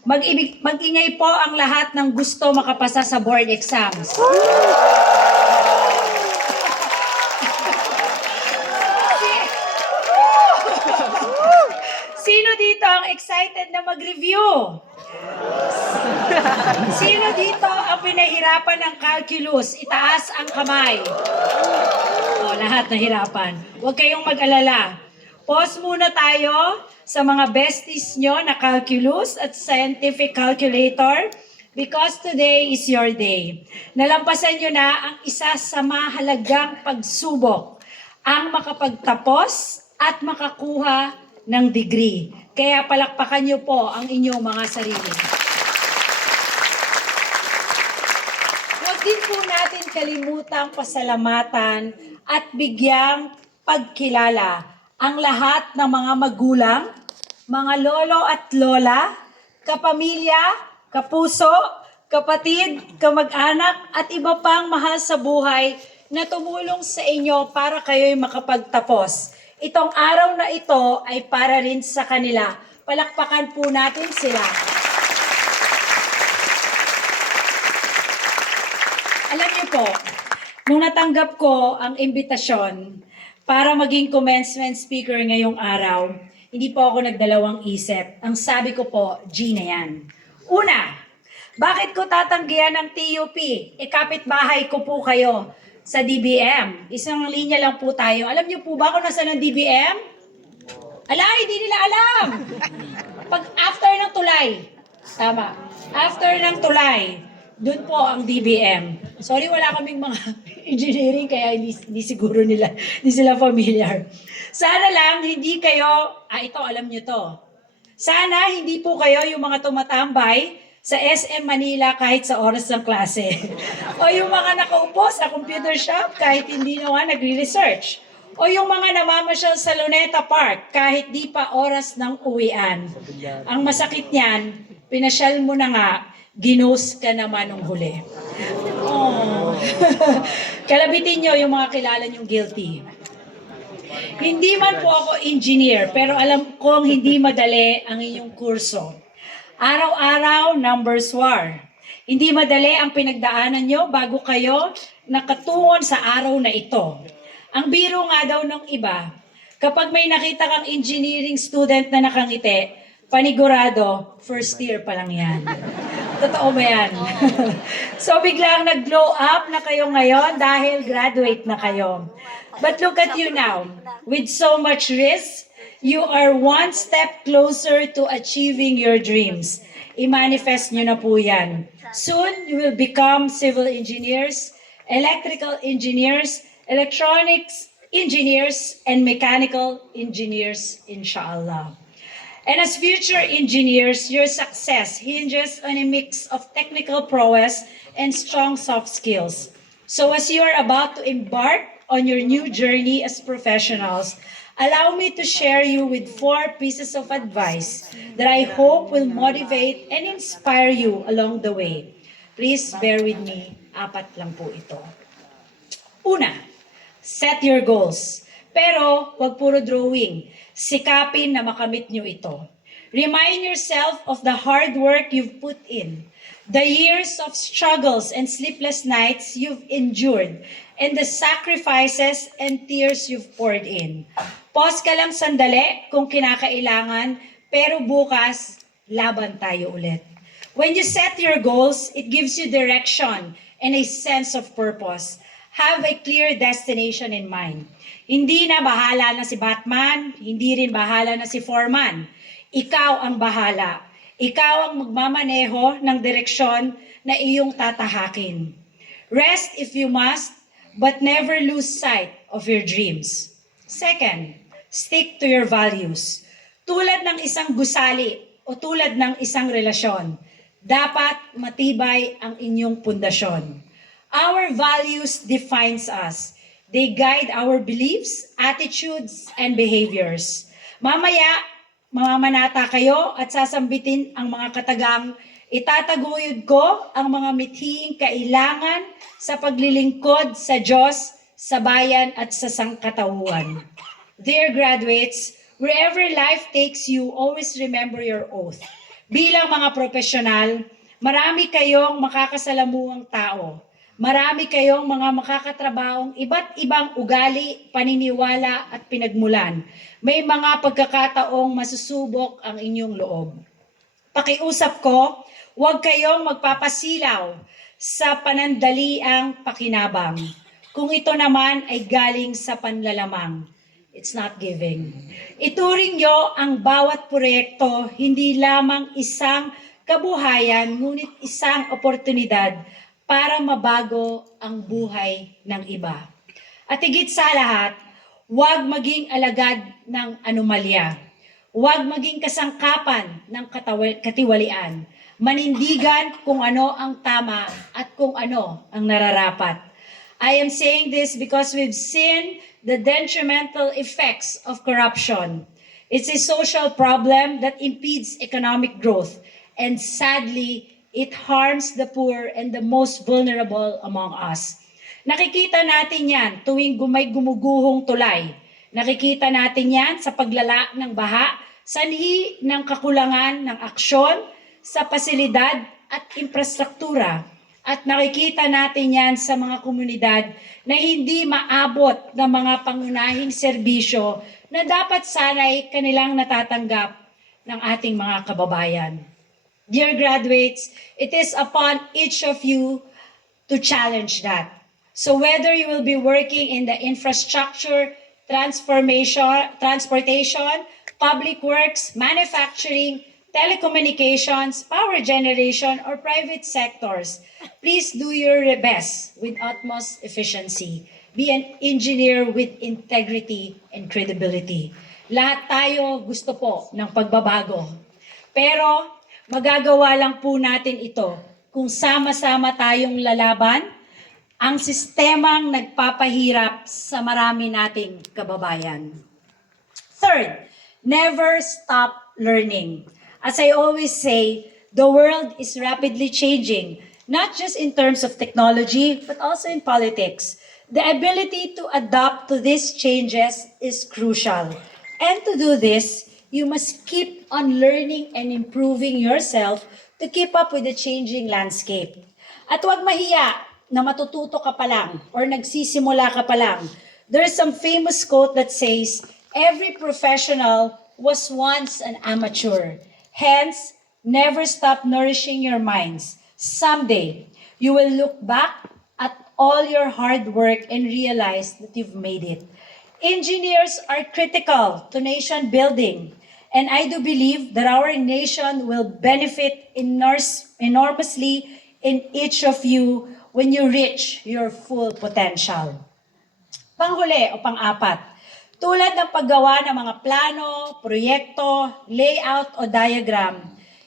Mag-ingay po ang lahat ng gusto makapasa sa board exams. Sino dito ang excited na mag-review? Sino dito ang pinahirapan ng calculus? Itaas ang kamay. O, lahat nahirapan. Huwag kayong mag-alala. Pause muna tayo sa mga besties nyo na calculus at scientific calculator because today is your day. Nalampasan nyo na ang isa sa mahalagang pagsubok, ang makapagtapos at makakuha ng degree. Kaya palakpakan nyo po ang inyong mga sarili. Huwag din po natin kalimutang pasalamatan at bigyang pagkilala ang lahat ng mga magulang, mga lolo at lola, kapamilya, kapuso, kapatid, kamag-anak at iba pang mahal sa buhay na tumulong sa inyo para kayo'y makapagtapos. Itong araw na ito ay para rin sa kanila. Palakpakan po natin sila. Alam niyo po, nung natanggap ko ang imbitasyon para maging commencement speaker ngayong araw, hindi po ako nagdalawang isip. Ang sabi ko po, G na yan. Una, bakit ko tatanggihan ng TUP? Kapitbahay ko po kayo sa DBM. Isang linya lang po tayo. Alam niyo po ba kung nasa ng DBM? Ala, hindi nila alam. Pag after ng tulay. Tama. After ng tulay, doon po ang DBM. Sorry, wala kaming mga engineering kaya hindi siguro nila, hindi sila familiar. Sana lang hindi kayo, ito alam nyo to. Sana hindi po kayo yung mga tumatambay sa SM Manila kahit sa oras ng klase. O yung mga nakaupo sa computer shop kahit hindi naman nagre-research. O yung mga namamasyal sa Luneta Park kahit di pa oras ng uwian. Ang masakit niyan, pinasyal mo na nga, ginos ka naman ng huli. Oh. Kalabitin nyo yung mga kilala nyong guilty. Hindi man po ako engineer, pero alam kong hindi madali ang inyong kurso. Araw-araw, numbers war. Hindi madali ang pinagdaanan nyo bago kayo nakatungon sa araw na ito. Ang biro nga daw ng iba, kapag may nakita kang engineering student na nakangiti, panigurado, first year pa lang yan. Totoo ba yan? So biglang nag-glow up na kayo ngayon dahil graduate na kayo. But look at you now. With so much risk, you are one step closer to achieving your dreams. I-manifest nyo na po yan. Soon, you will become civil engineers, electrical engineers, electronics engineers, and mechanical engineers, inshallah. And as future engineers, your success hinges on a mix of technical prowess and strong soft skills. So as you are about to embark on your new journey as professionals, allow me to share you with 4 pieces of advice that I hope will motivate and inspire you along the way. Please bear with me, 4 lang po ito. Una, set your goals. Pero wag puro drawing. Sikapin na makamit nyo ito. Remind yourself of the hard work you've put in, the years of struggles and sleepless nights you've endured, and the sacrifices and tears you've poured in. Pause ka lang sandali kung kinakailangan, pero bukas, laban tayo ulit. When you set your goals, it gives you direction and a sense of purpose. Have a clear destination in mind. Hindi na bahala na si Batman, hindi rin bahala na si Foreman. Ikaw ang bahala. Ikaw ang magmamaneho ng direksyon na iyong tatahakin. Rest if you must, but never lose sight of your dreams. Second, stick to your values. Tulad ng isang gusali o tulad ng isang relasyon, dapat matibay ang inyong pundasyon. Our values defines us. They guide our beliefs, attitudes, and behaviors. Mamaya, mamamanata kayo at sasambitin ang mga katagang itataguyod ko ang mga mithing kailangan sa paglilingkod sa Diyos, sa bayan at sa sangkatauhan. Dear graduates, wherever life takes you, always remember your oath. Bilang mga profesional, marami kayong makakasalamuhang tao. Marami kayong mga makakatrabahong iba't ibang ugali, paniniwala at pinagmulan. May mga pagkakataong masusubok ang inyong loob. Pakiusap ko, huwag kayong magpapasilaw sa panandaliang pakinabang. Kung ito naman ay galing sa panlalamang, it's not giving. Ituring nyo ang bawat proyekto hindi lamang isang kabuhayan, ngunit isang oportunidad para mabago ang buhay ng iba. At higit sa lahat, huwag maging alagad ng anomalya. Huwag maging kasangkapan ng katiwalian. Manindigan kung ano ang tama at kung ano ang nararapat. I am saying this because we've seen the detrimental effects of corruption. It's a social problem that impedes economic growth, and sadly, it harms the poor and the most vulnerable among us. Nakikita natin yan tuwing may gumuguhong tulay. Nakikita natin yan sa paglala ng baha, sanhi ng kakulangan ng aksyon sa pasilidad at infrastruktura. At nakikita natin yan sa mga komunidad na hindi maabot ng mga pangunahing serbisyo na dapat sana'y kanilang natatanggap ng ating mga kababayan. Dear graduates, it is upon each of you to challenge that. So whether you will be working in the infrastructure, transportation, public works, manufacturing, telecommunications, power generation, or private sectors, please do your best with utmost efficiency. Be an engineer with integrity and credibility. Lahat tayo gusto po ng pagbabago. Pero magagawa lang po natin ito kung sama-sama tayong lalaban ang sistemang nagpapahirap sa marami nating kababayan. Third, never stop learning. As I always say, the world is rapidly changing, not just in terms of technology, but also in politics. The ability to adapt to these changes is crucial. And to do this, you must keep on learning and improving yourself to keep up with the changing landscape. At huwag mahiya na matututo ka pa lang or nagsisimula ka pa lang. There is some famous quote that says, "Every professional was once an amateur. Hence, never stop nourishing your minds. Someday, you will look back at all your hard work and realize that you've made it." Engineers are critical to nation building, and I do believe that our nation will benefit enormously in each of you when you reach your full potential. Panghuli o pang-apat, tulad ng paggawa ng mga plano, proyekto, layout o diagram,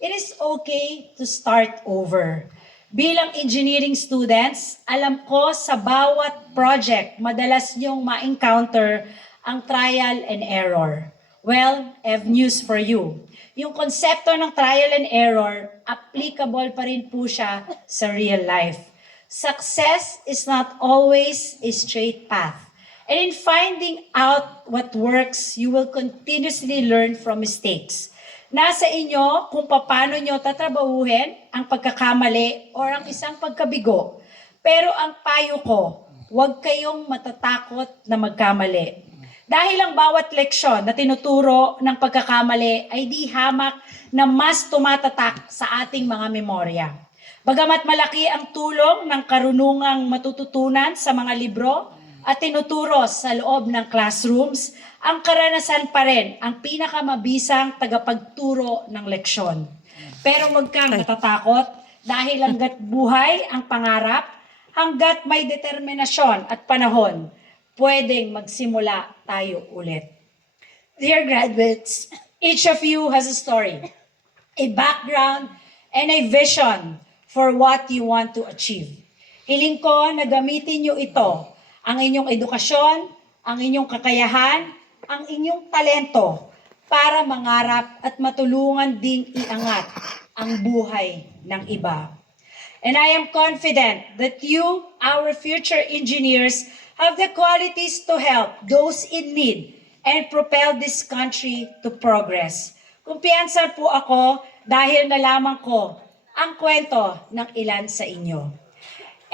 it is okay to start over. Bilang engineering students, alam ko sa bawat project, madalas niyong ma-encounter ang trial and error. Well, I have news for you. Yung konsepto ng trial and error, applicable pa rin po siya sa real life. Success is not always a straight path. And in finding out what works, you will continuously learn from mistakes. Nasa inyo kung paano nyo tatrabahuhin ang pagkakamali or ang isang pagkabigo. Pero ang payo ko, huwag kayong matatakot na magkamali. Dahil ang bawat leksyon na tinuturo ng pagkakamali ay di hamak na mas tumatatak sa ating mga memorya. Bagamat malaki ang tulong ng karunungang matututunan sa mga libro at tinuturo sa loob ng classrooms, ang karanasan pa rin ang pinakamabisang tagapagturo ng leksyon. Pero huwag kang matatakot dahil hanggat buhay ang pangarap, hanggat may determinasyon at panahon, pwedeng magsimula tayo ulit. Dear graduates, each of you has a story, a background, and a vision for what you want to achieve. Hiling ko na gamitin nyo ito, ang inyong edukasyon, ang inyong kakayahan, ang inyong talento para mangarap at matulungan ding iangat ang buhay ng iba. And I am confident that you, our future engineers, have the qualities to help those in need and propel this country to progress. Kumpiyansa po ako dahil nalaman ko ang kwento ng ilan sa inyo.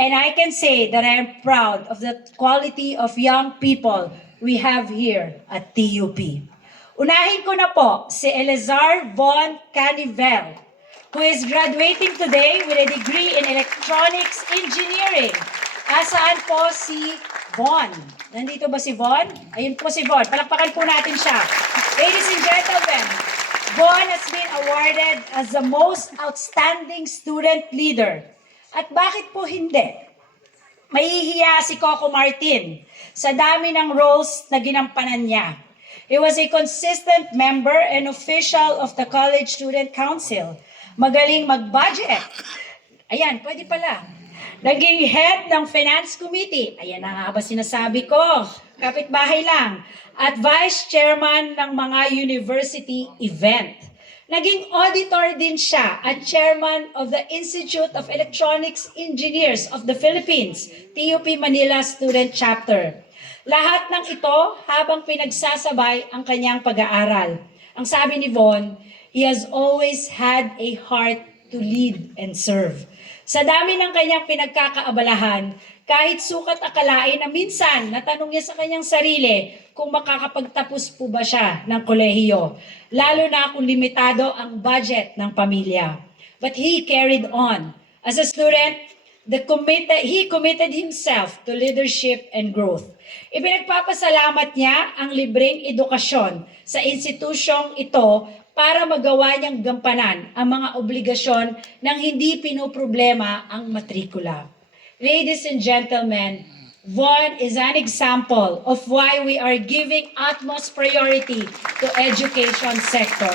And I can say that I am proud of the quality of young people we have here at TUP. Unahin ko na po si Elazar Von Canivel, who is graduating today with a degree in Electronics Engineering. Asaan po si Von? Nandito ba si Von? Ayun po si Von. Palakpakan po natin siya. Ladies and gentlemen, Von has been awarded as the most outstanding student leader. At bakit po hindi? Mahihiya si Coco Martin sa dami ng roles na ginampanan niya. He was a consistent member and official of the College Student Council. Magaling mag-budget. Ayan, pwede pala. Naging head ng Finance Committee. Ayan na nga ba sinasabi ko? Kapitbahay lang. At vice chairman ng mga university event. Naging auditor din siya at chairman of the Institute of Electronics Engineers of the Philippines, TUP Manila Student Chapter. Lahat ng ito habang pinagsasabay ang kanyang pag-aaral. Ang sabi ni Von, he has always had a heart to lead and serve. Sa dami ng kanyang pinagkakaabalahan, kahit sukat akalain na minsan natanong niya sa kanyang sarili kung makakapagtapos po ba siya ng kolehiyo, lalo na kung limitado ang budget ng pamilya. But he carried on. As a student, he committed himself to leadership and growth. Ipinagpapasalamat niya ang libreng edukasyon sa institusyong ito para magawa niyang gampanan ang mga obligasyon ng hindi pinoproblema ang matrikula. Ladies and gentlemen, Von is an example of why we are giving utmost priority to education sector.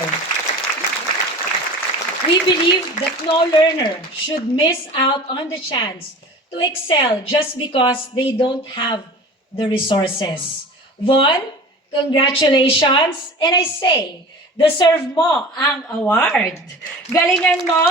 We believe that no learner should miss out on the chance to excel just because they don't have the resources. Von, congratulations, and I say, deserve mo ang award. Galingan mo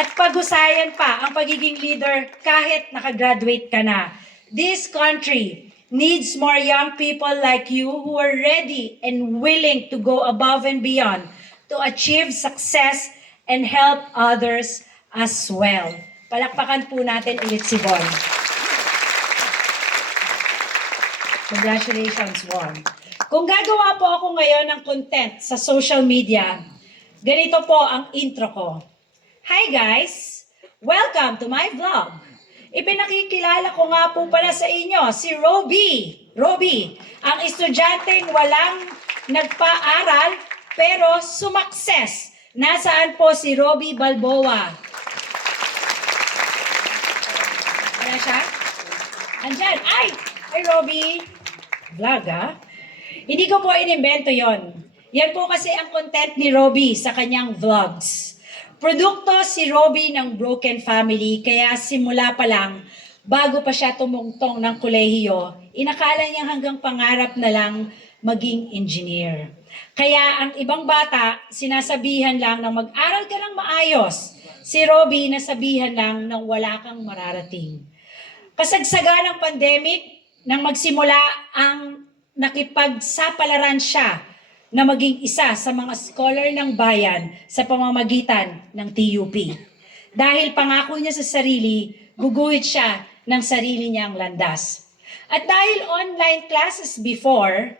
at pag-usayan pa ang pagiging leader kahit nakagraduate ka na. This country needs more young people like you who are ready and willing to go above and beyond to achieve success and help others as well. Palakpakan po natin ulit si Von. Congratulations, Von. Kung gagawa po ako ngayon ng content sa social media, ganito po ang intro ko. Hi guys! Welcome to my vlog. Ipinakikilala ko nga po pala sa inyo si Roby. Roby, ang estudyanteng walang nagpa-aral pero sumakses. Nasaan po si Roby Balboa? Wala siya? Andyan. Ay, Roby. Vlog, ha? Hindi ko po inimbento yon. Yan po kasi ang content ni Roby sa kanyang vlogs. Produkto si Roby ng broken family, kaya simula pa lang, bago pa siya tumungtong ng kolehiyo, inakala niya hanggang pangarap na lang maging engineer. Kaya ang ibang bata, sinasabihan lang na mag-aral ka ng maayos. Si Roby nasabihan lang na wala kang mararating. Kasagsaga ng pandemic, nang magsimula ang nakipagsapalaran siya na maging isa sa mga scholar ng bayan sa pamamagitan ng TUP. Dahil pangako niya sa sarili, guguhit siya ng sarili niyang landas. At dahil online classes before,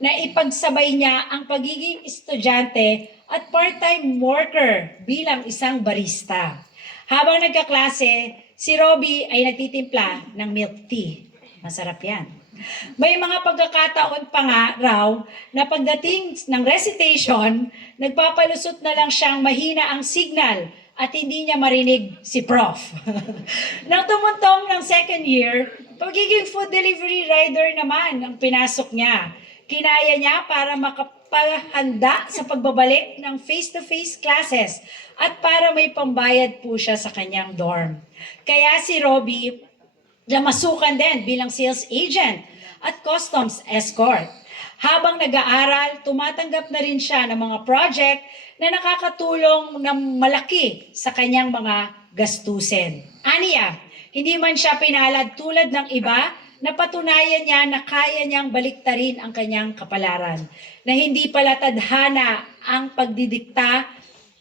na ipagsabay niya ang pagiging estudyante at part-time worker bilang isang barista. Habang nagkaklase, si Roby ay nagtitimpla ng milk tea. Masarap yan. May mga pagkakataon pa nga raw na pagdating ng recitation, nagpapalusot na lang siyang mahina ang signal at hindi niya marinig si prof. Nang tumuntong ng second year, pagiging food delivery rider naman ang pinasok niya. Kinaya niya para makapahanda sa pagbabalik ng face-to-face classes at para may pambayad po siya sa kanyang dorm. Kaya si Roby, namasukan din bilang sales agent at customs escort. Habang nag-aaral, tumatanggap na rin siya ng mga project na nakakatulong ng malaki sa kanyang mga gastusin. Aniya, hindi man siya pinalad tulad ng iba, napatunayan niya na kaya niyang baliktarin ang kanyang kapalaran, na hindi pala tadhana ang pagdidikta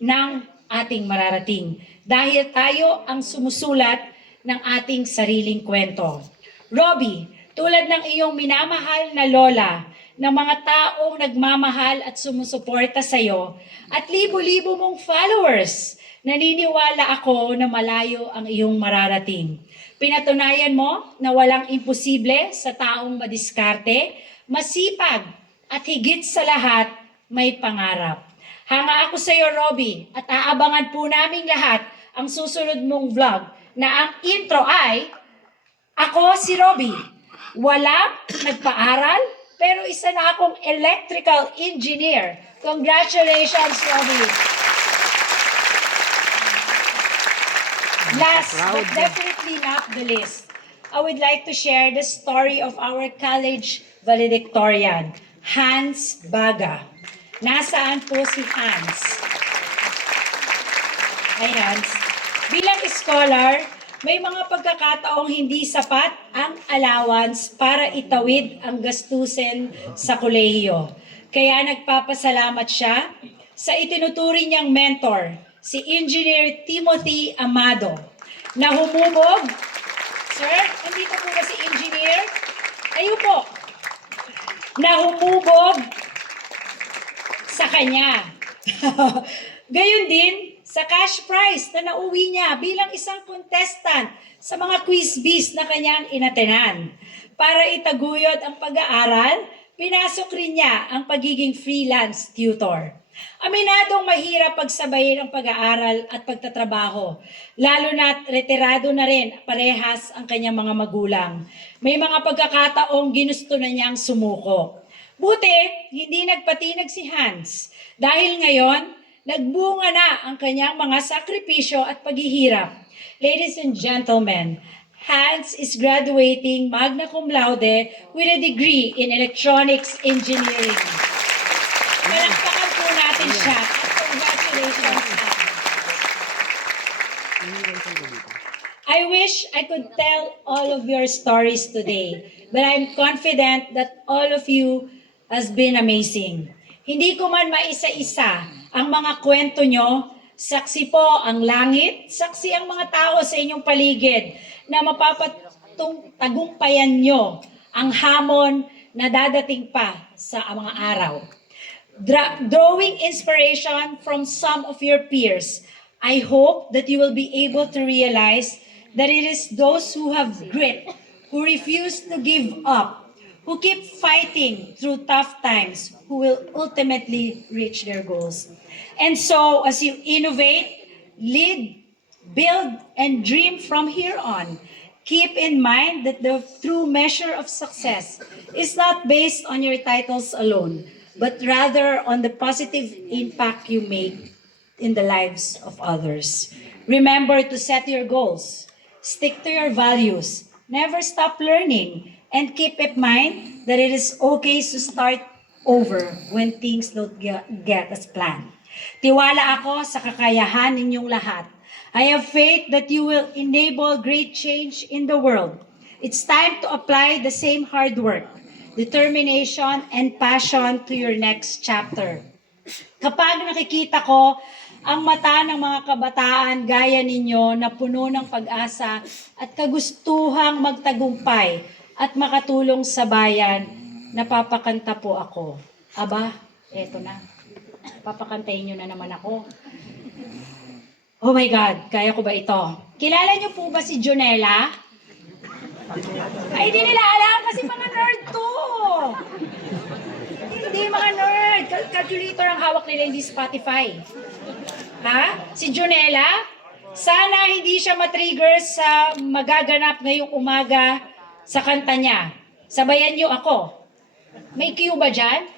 ng ating mararating dahil tayo ang sumusulat ng ating sariling kwento. Robbie, tulad ng iyong minamahal na lola, ng mga taong nagmamahal at sumusuporta sa iyo, at libo-libo mong followers, naniniwala ako na malayo ang iyong mararating. Pinatunayan mo na walang imposible sa taong madiskarte, masipag, at higit sa lahat, may pangarap. Hanga ako sa iyo, Robbie, at aabangan po naming lahat ang susunod mong vlog na ang intro ay Ako si Robbie. Walang nagpaaral, pero isa na akong electrical engineer. Congratulations, Robbie. Last but definitely not the least, I would like to share the story of our college valedictorian, Hans Baga. Nasaan po si Hans? Hi, Hans. Bilang scholar, may mga pagkakataong hindi sapat ang allowance para itawid ang gastusin sa kolehiyo. Kaya nagpapasalamat siya sa itinuturing niyang mentor, si Engineer Timothy Amado, na humubog. Sir, nandito po ba si Engineer? Ayun po. Na humubog sa kanya. Gayon din, sa cash prize na nauwi niya bilang isang contestant sa mga quiz bees na kanyang inatenan. Para itaguyod ang pag-aaral, pinasok rin niya ang pagiging freelance tutor. Aminadong mahirap pagsabayin ang pag-aaral at pagtatrabaho, lalo na't retirado na rin parehas ang kanyang mga magulang. May mga pagkakataong ginusto na niyang sumuko. Buti, hindi nagpatinag si Hans dahil ngayon, nagbunga na ang kanyang mga sakripisyo at paghihirap. Ladies and gentlemen, Hans is graduating magna cum laude with a degree in electronics engineering. Palakpakan po natin siya at congratulations, Hans. I wish I could tell all of your stories today, but I'm confident that all of you has been amazing. Hindi ko man maisa-isa ang mga kwento nyo, saksi po ang langit, saksi ang mga tao sa inyong paligid na mapapatagumpayan nyo ang hamon na dadating pa sa mga araw. Drawing inspiration from some of your peers, I hope that you will be able to realize that it is those who have grit, who refuse to give up, who keep fighting through tough times, who will ultimately reach their goals. And so, as you innovate, lead, build, and dream from here on, keep in mind that the true measure of success is not based on your titles alone, but rather on the positive impact you make in the lives of others. Remember to set your goals, stick to your values, never stop learning, and keep in mind that it is okay to start over when things don't get as planned. Tiwala ako sa kakayahan ninyong lahat. I have faith that you will enable great change in the world. It's time to apply the same hard work, determination, and passion to your next chapter. Kapag nakikita ko ang mata ng mga kabataan gaya ninyo na puno ng pag-asa at kagustuhang magtagumpay at makatulong sa bayan, napapakanta po ako. Aba, eto na. Papakantayin nyo na naman ako. Oh my God, kaya ko ba ito? Kilala nyo po ba si Jonella? Ay, di nila alam kasi mga nerd to. Hindi mga nerd. Calculator ang hawak nila, hindi Spotify. Ha? Si Jonella? Sana hindi siya matrigger sa magaganap ngayong umaga sa kanta niya. Sabayan niyo ako. May cue ba dyan?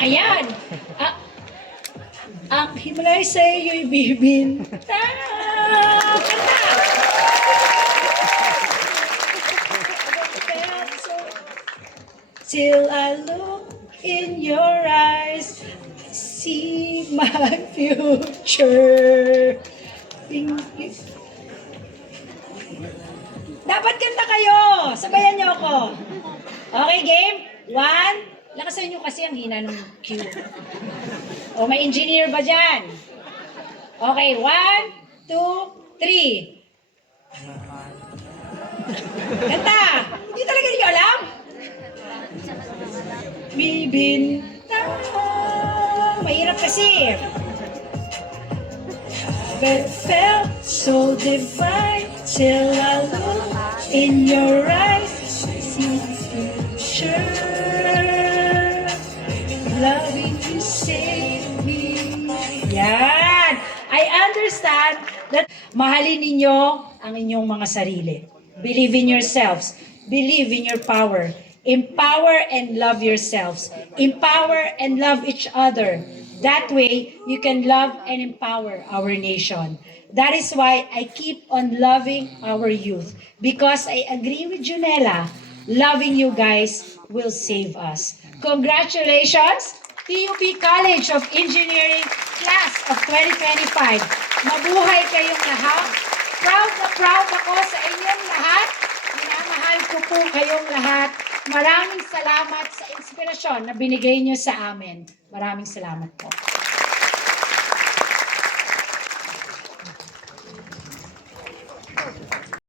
Ayan. Ang himlay sa iyo'y bibinta. Kanta! Till I look in your eyes, see my future. Dapat kanta kayo. Sabayan niyo ako. Okay, game? 1, Lakasan nyo kasi ang hina ng Q. O, may engineer ba dyan? Okay, 1, 2, 3. Kanta! Hindi talaga niyo alam? Bibintang. Mahirap kasi. But felt so divine till I look in your eyes. See future. Loving you save me. Yan. I understand that mahalin ninyo ang inyong mga sarili. Believe in yourselves. Believe in your power. Empower and love yourselves. Empower and love each other. That way, you can love and empower our nation. That is why I keep on loving our youth. Because I agree with Junella, loving you guys will save us. Congratulations, TUP College of Engineering Class of 2025. Mabuhay kayong lahat. Proud na proud ako sa inyong lahat. Minamahal ko po kayong lahat. Maraming salamat sa inspirasyon na binigay niyo sa amin. Maraming salamat po.